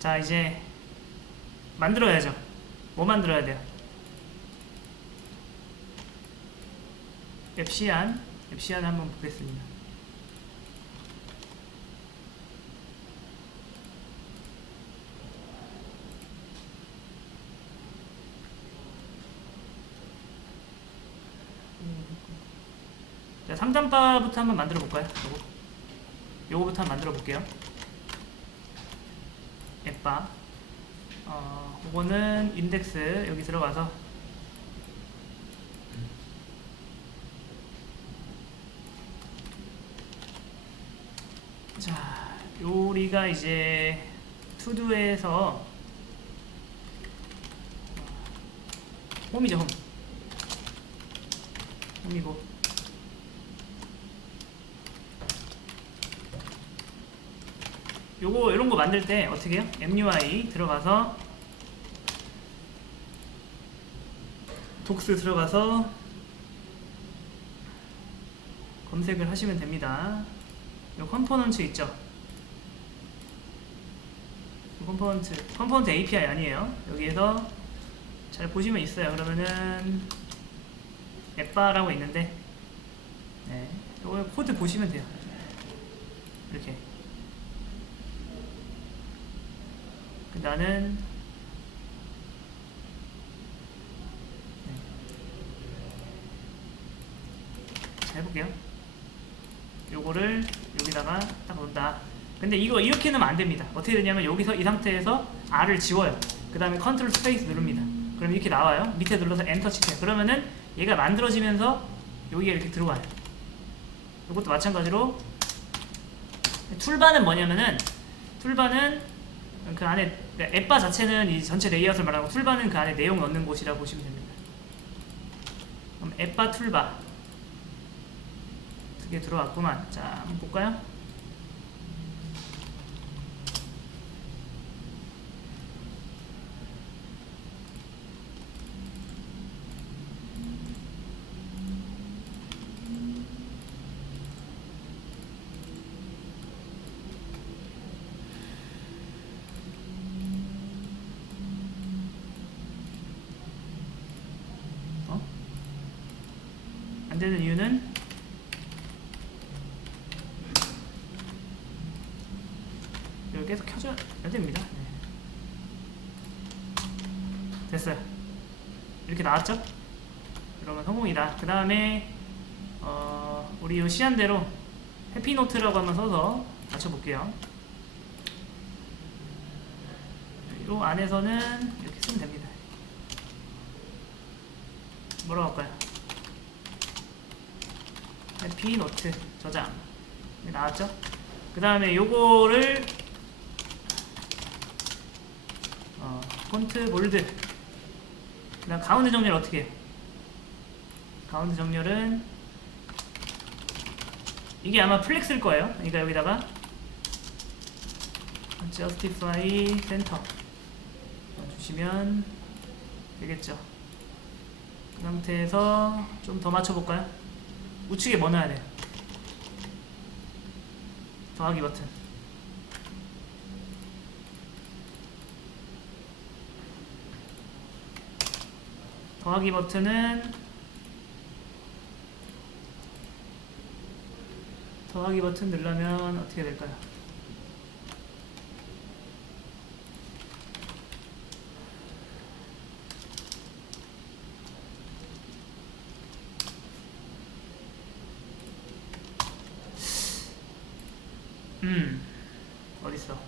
자 이제 만들어야죠. 뭐 만들어야 돼요? 앱시안 앱시안 한번 보겠습니다. 자, 상단바부터 한번 만들어 볼까요? 요거. 요거부터 한번 만들어 볼게요. 앱바. 어, 요거는 인덱스 여기 들어가서 자, 요리가 이제 투두에서 홈이죠, 홈. 홈이고 요거 이런 거 만들 때 어떻게 해요? MUI 들어가서 독스 들어가서 검색을 하시면 됩니다. 요 컴포넌트 있죠? 요 컴포넌트 컴포넌트 API 아니에요. 여기에서 잘 보시면 있어요. 그러면은 앱바라고 있는데 네, 요거 코드 보시면 돼요. 이렇게 그 나는 네. 자 해볼게요. 요거를 여기다가 딱 놓는다. 근데 이거 이렇게 넣으면 안 됩니다. 어떻게 되냐면 여기서 이 상태에서 R을 지워요. 그 다음에 컨트롤 스페이스 누릅니다. 그럼 이렇게 나와요. 밑에 눌러서 엔터 치세요. 그러면은 얘가 만들어지면서 여기가 이렇게 들어와요. 이것도 마찬가지로 툴바는 뭐냐면은 툴바는 그 안에 앱바 자체는 이 전체 레이아웃을 말하고 툴바는 그 안에 내용 넣는 곳이라고 보시면 됩니다. 그럼 앱바 툴바 두 개 들어왔구만. 자, 한번 볼까요? 어? 안 되는 이유는 여기 계속 켜줘야 됩니다. 네. 됐어요. 이렇게 나왔죠? 그러면 성공이다. 그 다음에 어, 우리 요 시한대로 해피노트라고 한번 써서 맞춰볼게요. 요 안에서는 이렇게 쓰면 됩니다. 뭐라고 할까요? 해피노트 저장 네, 나왔죠? 그 다음에 요거를 어, 폰트 볼드 그 다음 가운데 정렬 어떻게 해요? 가운데 정렬은 이게 아마 플렉스일 거예요 그러니까 여기다가 justify center 주시면 되겠죠 그 상태에서 좀 더 맞춰볼까요? 우측에 뭐 넣어야 돼요? 더하기 버튼 더하기 버튼은 더하기 버튼 누르면 어떻게 될까요? 음. 어딨어?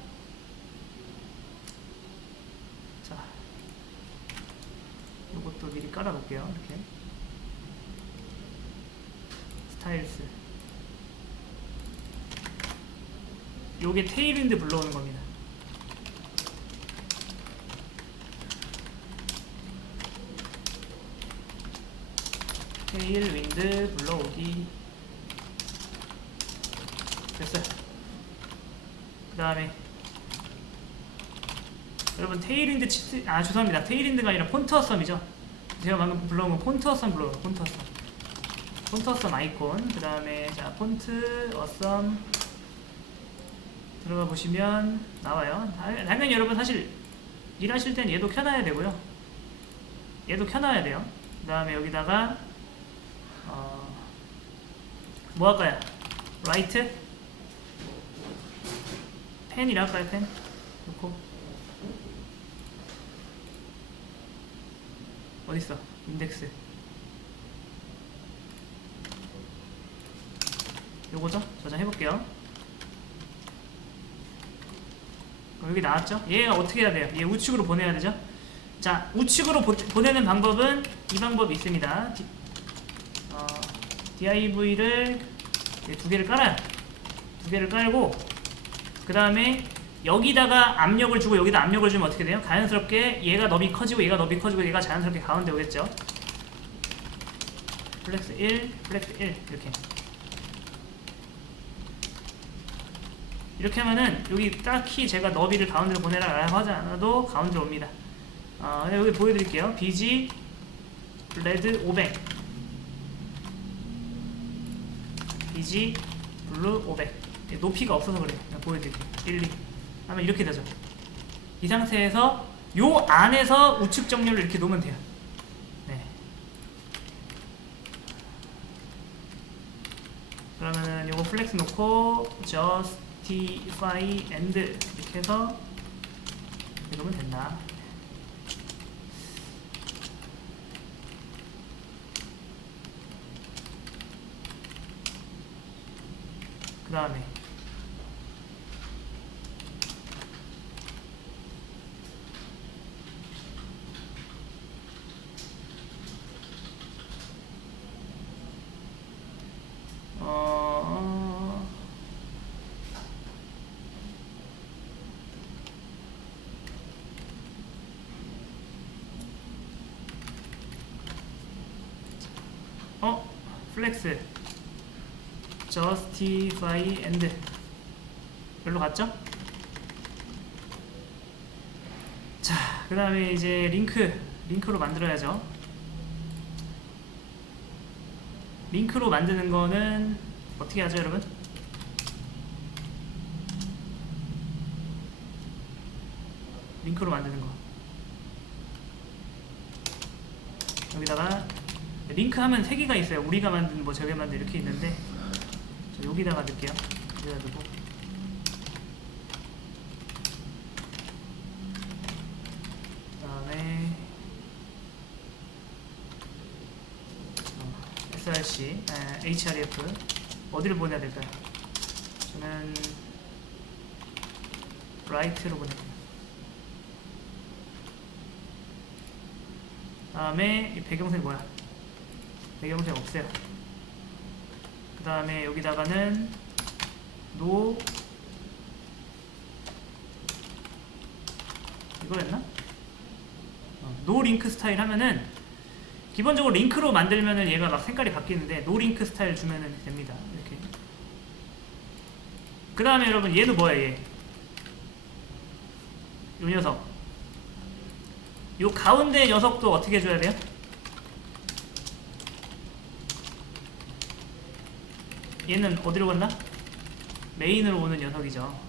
자. 요것도 미리 깔아 놓을게요 이렇게. 스타일스. 요게 테일윈드 불러오는 겁니다. 테일 윈드 불러오기. 됐어요. 그 다음에 여러분 테일윈드 치트 아 죄송합니다 테일윈드가 아니라 폰트어썸이죠 제가 방금 불러온 건 폰트어썸 불러요 폰트어썸 폰트어썸 아이콘 그 다음에 자 폰트 어썸 들어가 보시면 나와요. 다- 당연히 여러분 사실 일하실 땐 얘도 켜놔야 되고요. 얘도 켜놔야 돼요. 그 다음에 여기다가 어, 뭐 할까요? 라이트? 펜이라 할까요? 펜? 놓고 어딨어? 인덱스 요거죠? 저장해볼게요 그럼 여기 나왔죠? 얘가 어떻게 해야 돼요? 얘 우측으로 보내야 되죠? 자 우측으로 보, 보내는 방법은 이 방법이 있습니다 디, 어, div를 두 개를 깔아요 두 개를 깔고 그 다음에 여기다가 압력을 주고 여기다 압력을 주면 어떻게 돼요? 자연스럽게 얘가 너비 커지고 얘가 너비 커지고 얘가 자연스럽게 가운데 오겠죠? 플렉스 1, 플렉스 1 이렇게. 이렇게 하면은 여기 딱히 제가 너비를 가운데로 보내라고 하지 않아도 가운데로 옵니다. 어, 여기 보여드릴게요. BG 레드 500 BG 블루 500 높이가 없어서 그냥 보여드릴게요. 1, 2 하면 이렇게 되죠. 이 상태에서 요 안에서 우측 정렬을 이렇게 놓으면 돼요. 네. 그러면은 요거 플렉스 놓고 justify and 이렇게 해서 놓으면 된다. 그 다음에 어... 어? 플렉스. Justify and. 여기로 갔죠? 자, 그 다음에 이제 링크. 링크로 만들어야죠. 링크로 만드는 거는 어떻게 하죠 여러분? 링크로 만드는 거. 여기다가 링크 하면 세 개가 있어요 우리가 만든 뭐 저게 만든 이렇게 있는데 저 여기다가 넣을게요 여기다 두고 그다음에 어, SRC, 에, HRF 어디를 보내야 될까요? 저는 라이트로 보낼게요. 다음에 이 배경색 뭐야? 배경색 없애요. 그 다음에 여기다가는 노 이거였나? 어, 노 링크 스타일 하면은 기본적으로 링크로 만들면은 얘가 막 색깔이 바뀌는데 노 링크 스타일 주면은 됩니다. 이렇게. 그 다음에 여러분 얘도 뭐야 얘? 요 녀석. 요 가운데 녀석도 어떻게 해줘야 돼요? 얘는 어디로 갔나? 메인으로 오는 녀석이죠.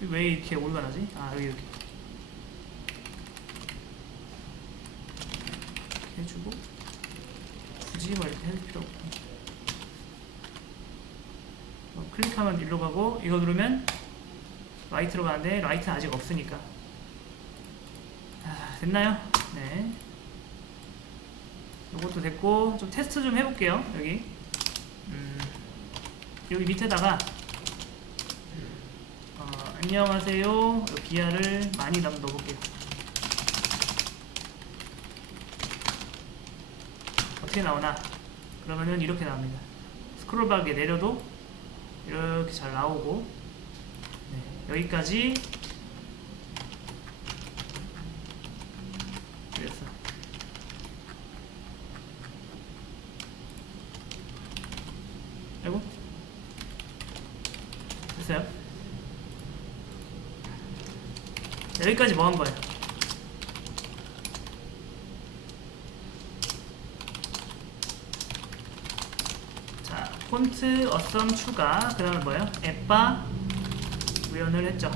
네. 왜 이렇게 올라가지? 아 여기 이렇게. 해주고 굳이 뭐 이렇게 할 필요 없고 어, 클릭하면 일로 가고 이거 누르면 라이트로 가는데 라이트는 아직 없으니까 아, 됐나요? 네 요것도 됐고 좀 테스트 좀 해볼게요 여기. 음, 여기 밑에다가 어, 안녕하세요. 비아를 많이 넣- 넣어볼게요. 어떻게 나오나? 그러면은 이렇게 나옵니다. 스크롤 바르게 내려도 이렇게 잘 나오고 네, 여기까지. 그랬어 아이고 자, 여기까지 뭐 한 거예요. 자 폰트 어썸 추가. 그 다음에 뭐예요? 앱바 구현을 했죠